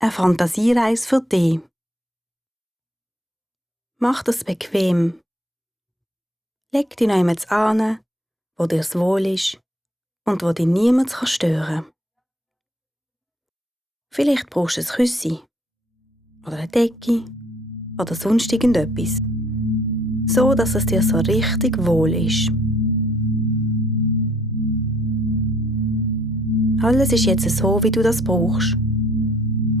Eine Fantasiereise für dich. Mach das bequem. Leg dich jemand an, wo dir's wohl ist und wo dich niemand stören kann. Vielleicht brauchst du ein Küssi oder eine Decke oder sonst irgendetwas, so dass es dir so richtig wohl ist. Alles ist jetzt so, wie du das brauchst.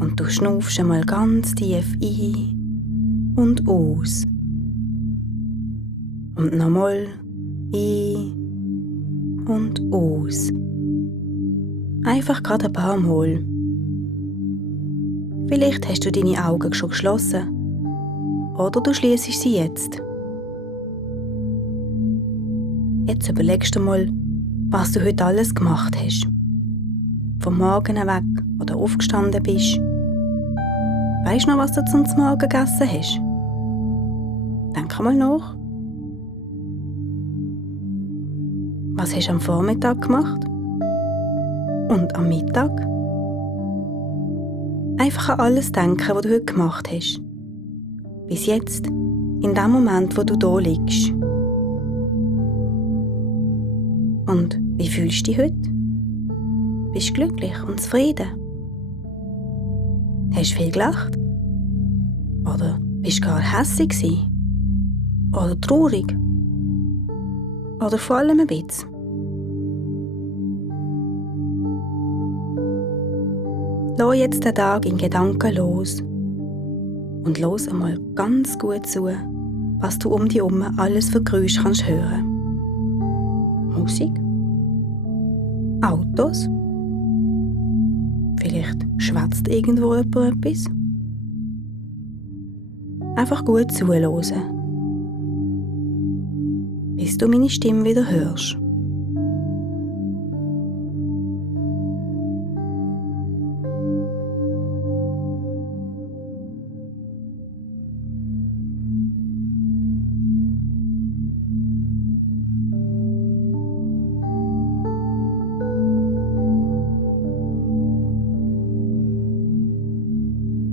Und du schnaufst einmal ganz tief ein und aus. Und nochmal ein und aus. Einfach gerade ein paar Mal. Vielleicht hast du deine Augen schon geschlossen. Oder du schliessest sie jetzt. Jetzt überlegst du mal, was du heute alles gemacht hast. Vom Morgen weg, wo du aufgestanden bist. Weisst du noch, was du zum Morgen gegessen hast? Denk mal nach. Was hast du am Vormittag gemacht? Und am Mittag? Einfach an alles denken, was du heute gemacht hast. Bis jetzt, in dem Moment, wo du da liegst. Und wie fühlst du dich heute? Bist du glücklich und zufrieden? Hast du viel gelacht? Oder bist du gar hässig gewesen? Oder traurig? Oder vor allem ein bisschen? Lass jetzt den Tag in Gedanken los und los einmal ganz gut zu, was du um dich herum alles für Geräusche kannst hören. Musik? Autos? Vielleicht schwätzt irgendwo jemand etwas? Einfach gut zuhören, bis du meine Stimme wieder hörst.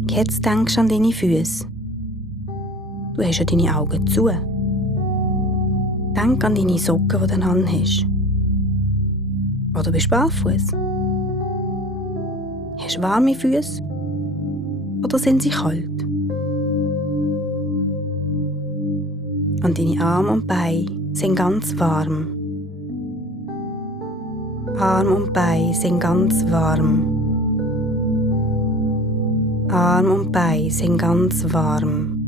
Jetzt denkst du an deine Füße. Du hast ja deine Augen zu. Denk an deine Socken, die du anhast. Oder bist du barfuß? Hast du warme Füße? Oder sind sie kalt? Und deine Arme und Beine sind ganz warm. Arm und Beine sind ganz warm. Arm und Beine sind ganz warm.